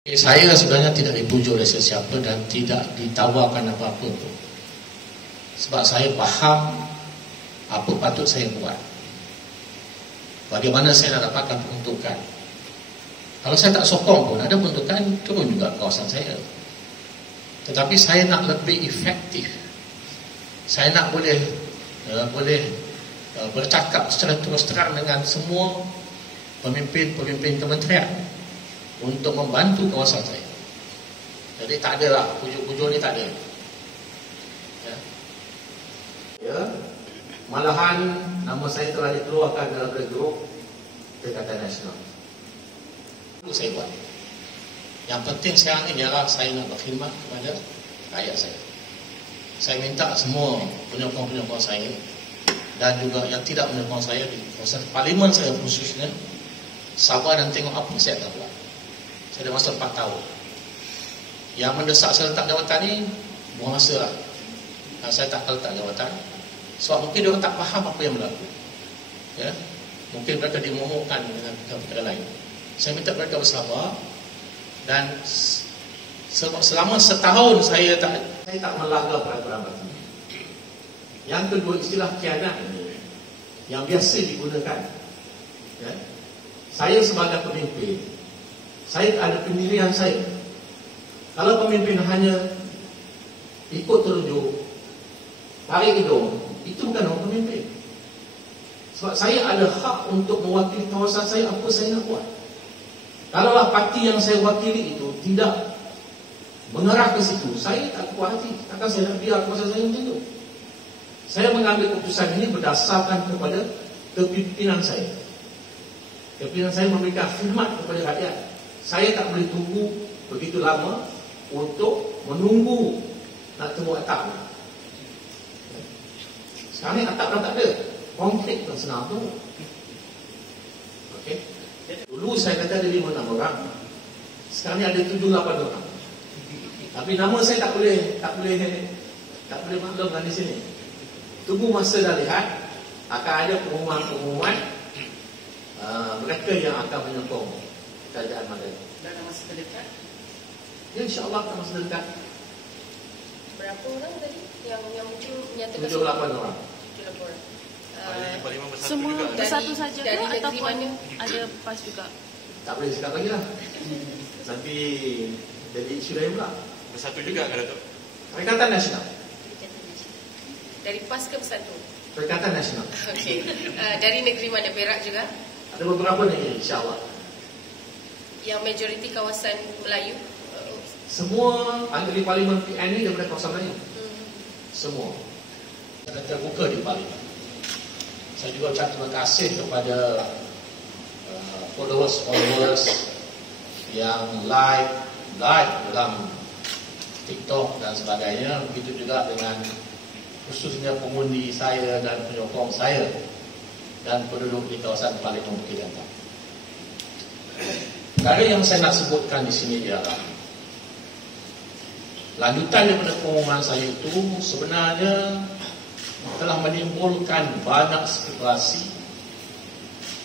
Saya sebenarnya tidak dipujuk oleh sesiapa dan tidak ditawarkan apa-apa pun. Sebab saya faham apa patut saya buat, bagaimana saya nak dapatkan peruntukan. Kalau saya tak sokong pun, ada peruntukan turun juga kawasan saya. Tetapi saya nak lebih efektif. Saya nak boleh bercakap secara terus terang dengan semua pemimpin-pemimpin kementerian untuk membantu kawasan saya. Jadi tak ada lah, pujuk-pujuk ni tak ada. Ya. Malahan nama saya telah dikeluarkan dalam grup Perikatan Nasional. Itu saya buat. Yang penting sekarang ini ialah saya nak berkhidmat kepada rakyat saya. Saya minta semua penyokong-penyokong saya dan juga yang tidak menyokong saya di kawasan parlimen saya khususnya sabar dan tengok apa saya akan buat. Saya dah masa 4 tahun. Yang mendesak saya letak jawatan ni buang masa lah. Saya tak letak jawatan sebab mungkin dia orang tak faham apa yang berlaku. Ya? Mungkin mereka dimomokkan dengan perkara lain. Saya minta mereka bersabar. Dan selama setahun saya tak melanggar peraturan parti. Yang kedua, istilah khianat ini yang biasa digunakan. Ya? Saya sebagai pemimpin, saya ada pendirian saya. Kalau pemimpin hanya ikut terunjuk, tarik hidung, itu bukan orang pemimpin. Sebab saya ada hak untuk mewakili kawasan saya apa saya nak buat. Kalaulah parti yang saya wakili itu tidak mengarah ke situ, saya tak puas hati. Takkan saya nak biar kawasan saya macam itu. Saya mengambil keputusan ini berdasarkan kepada kepimpinan saya. Kepimpinan saya memberikan khidmat kepada rakyat. Saya tak boleh tunggu begitu lama untuk menunggu nak temu atap. Sekarang ni atap dah tak ada. Konflik tak senang tu. Okey. Dulu saya kata ada 5-6 orang. Sekarang ni ada 7-8 orang. Tapi nama saya tak boleh maklumkan di sini. Tunggu masa dah lihat, akan ada pengumuman-pengumuman mereka yang akan menyokong kerajaan Madani. Dan masa terdekat? Ya, insya-Allah dalam masa terdekat. Berapa orang tadi yang mungkin menyatakan 7-8 orang. 7-8 orang. Semua bersatu saja ke ataupun ada PAS juga? Tak boleh cakap lagi lah. Nanti jadi isu lain pula. Bersatu juga kan Datuk? Perikatan Nasional. Dari PAS ke Bersatu? Perikatan Nasional. Okey. Dari negeri mana? Perak juga? Ada beberapa negeri, insya-Allah. Yang majoriti kawasan Melayu? Semua ahli parlimen PN ni daripada kawasan Melayu. Semua. Saya terbuka di parlimen. Saya juga ucap terima kasih kepada followers yang live dalam TikTok dan sebagainya. Begitu juga dengan khususnya pengundi saya dan penyokong saya dan penduduk di kawasan Parlimen Bukit Jantang. Perkara yang saya nak sebutkan di sini ialah lanjutan daripada pengumuman saya itu sebenarnya telah menimbulkan banyak spekulasi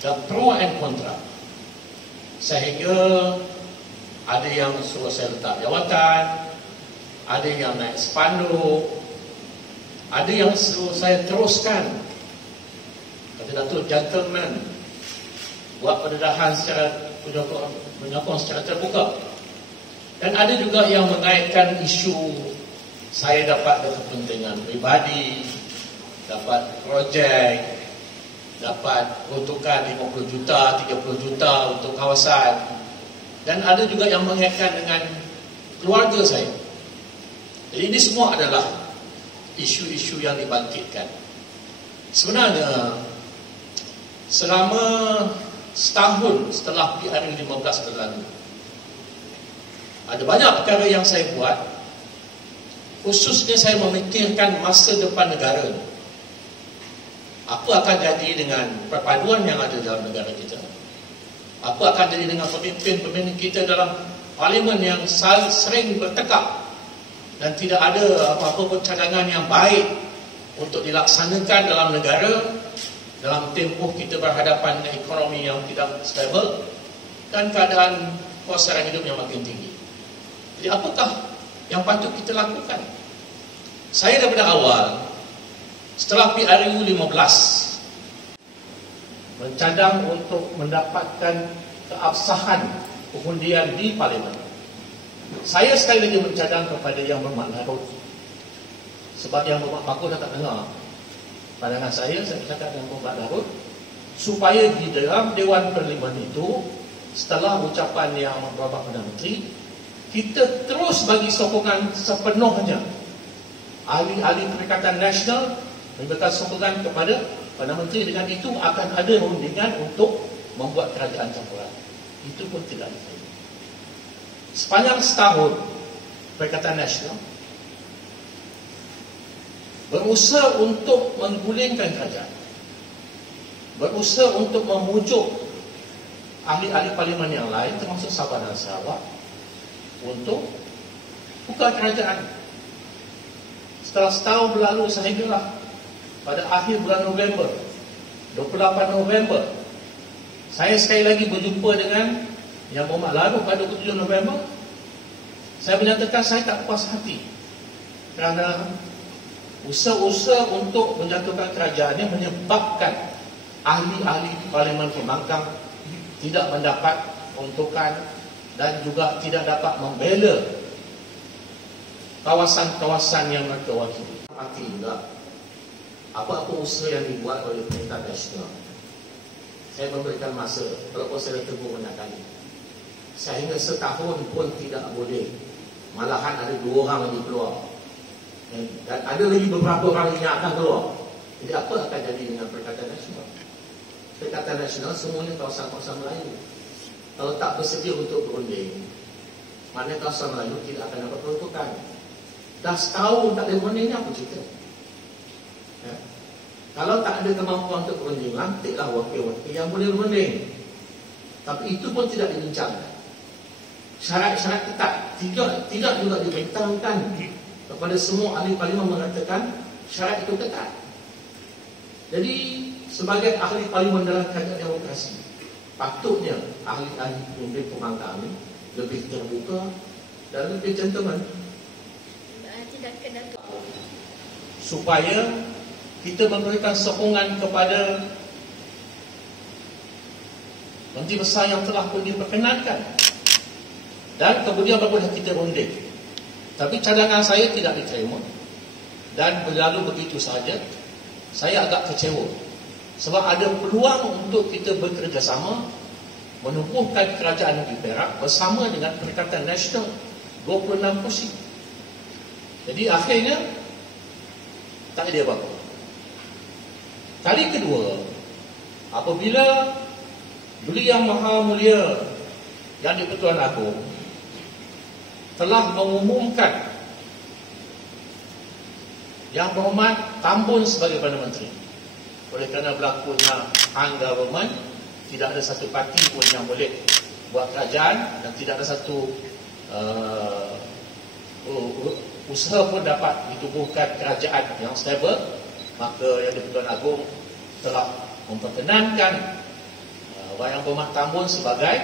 dan pro and kontra, sehingga ada yang suruh saya letak jawatan, ada yang naik spanduk, ada yang suruh saya teruskan, kata Datuk, gentleman, buat pendedahan secara menyokong secara terbuka. Dan ada juga yang mengaitkan isu saya dapat kepentingan pribadi, dapat projek, dapat peruntukan 50 juta, 30 juta untuk kawasan. Dan ada juga yang mengaitkan dengan keluarga saya. Jadi ini semua adalah isu-isu yang dibangkitkan. Sebenarnya selama setahun setelah PRU 15 berlalu, ada banyak perkara yang saya buat. Khususnya saya memikirkan masa depan negara. Apa akan jadi dengan perpaduan yang ada dalam negara kita? Apa akan jadi dengan pemimpin-pemimpin kita dalam parlimen yang sering bertekak dan tidak ada apa-apa pun cadangan yang baik untuk dilaksanakan dalam negara dalam tempoh kita berhadapan dengan ekonomi yang tidak stabil dan keadaan kos hidup yang makin tinggi. Jadi apakah yang patut kita lakukan? Saya daripada awal, setelah PRU 15, mencadang untuk mendapatkan keabsahan pengundian di Parlimen. Saya sekali lagi mencadang kepada Yang Berhormat Larut, sebab Yang Berhormat Pakuh dah tak dengar pandangan saya cakap dengan Yang Berhormat Larut, supaya di dalam Dewan Parlimen itu, setelah ucapan Yang Berhormat Perdana Menteri, kita terus bagi sokongan sepenuhnya ahli-ahli Perikatan Nasional, memberikan sokongan kepada Perdana Menteri. Dengan itu akan ada rundingan untuk membuat kerajaan campuran. Itu pun tidak diterima. Sepanjang setahun Perikatan Nasional berusaha untuk menggulingkan kerajaan, berusaha untuk memujuk ahli-ahli parlimen yang lain termasuk Sabah dan Sarawak untuk buka kerajaan. Setelah setahun berlalu, sehinggalah pada akhir bulan November, 28 November, saya sekali lagi berjumpa dengan Yang Berhormat Larut pada 27 November. Saya menyatakan saya tak puas hati kerana usaha-usaha untuk menjatuhkan kerajaan ini menyebabkan ahli-ahli Parlimen Pembangkang tidak mendapat peruntukan dan juga tidak dapat membela kawasan-kawasan yang mereka wakili. Parti juga apa-apa usaha yang dibuat oleh Perikatan Nasional, saya memberikan masa, walaupun saya tegur banyak kali, sehingga setahun pun tidak boleh. Malahan ada 2 orang lagi keluar, dan ada lagi beberapa orang yang akan keluar. Jadi apa akan jadi dengan Perikatan Nasional? Perikatan Nasional semuanya kawasan-kawasan Melayu. Kalau tak bersedia untuk berunding, maknanya kawasan Melayu tidak akan dapat peruntukan. Dah setahun tak ada berunding, apa cerita? Ya. Kalau tak ada kemampuan untuk berunding, lantiklah wakil-wakil yang boleh berunding. Tapi itu pun tidak dibincangkan. Syarat-syarat ketat tidak juga dibentangkan kepada semua ahli parlimen, mengatakan syarat itu ketat. Jadi sebagai ahli parlimen dalam kerajaan demokrasi, patutnya ahli-ahli pemimpin pembangkang ini lebih terbuka dan lebih gentleman, supaya kita memberikan sokongan kepada Menteri Besar yang telah pun diperkenankan, dan kemudian barulah kita runding. Tapi cadangan saya tidak diterima dan berlalu begitu saja. Saya agak kecewa sebab ada peluang untuk kita bekerjasama menubuhkan kerajaan di Perak bersama dengan Perikatan Nasional 26 kursi. Jadi akhirnya tak ada apa-apa. Kali kedua, apabila Beliau Yang Maha Mulia Yang di-Pertuan Agong telah mengumumkan Yang Berhormat Tambun sebagai Perdana Menteri, oleh kerana berlakunya hang government, tidak ada satu parti pun yang boleh buat kerajaan, dan tidak ada satu usaha pun dapat ditubuhkan kerajaan yang stable, maka Yang di-Pertuan Agong telah memperkenankan Yang Berhormat Tambun sebagai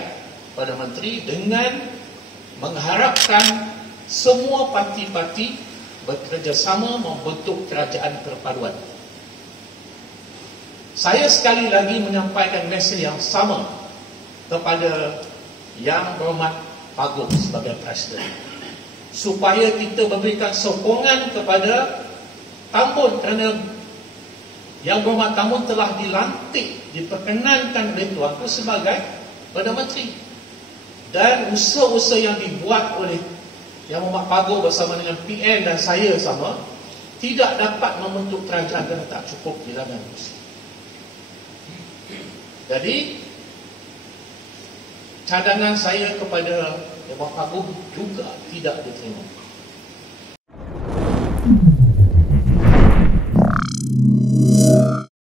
Perdana Menteri dengan mengharapkan semua parti-parti bekerjasama membentuk kerajaan perpaduan. Saya sekali lagi menyampaikan mesej yang sama kepada Yang Berhormat Pakuh sebagai Presiden, supaya kita memberikan sokongan kepada Tambun, kerana Yang Berhormat Tambun telah dilantik, diperkenankan oleh Tuanku sebagai Perdana Menteri. Dan usaha-usaha yang dibuat oleh Yang Berhormat Pakuh bersama dengan PN dan saya sama, tidak dapat membentuk kerajaan kerana tak cukup bilangan kursi. Jadi cadangan saya kepada Yang Berhormat Pakuh juga tidak diterima.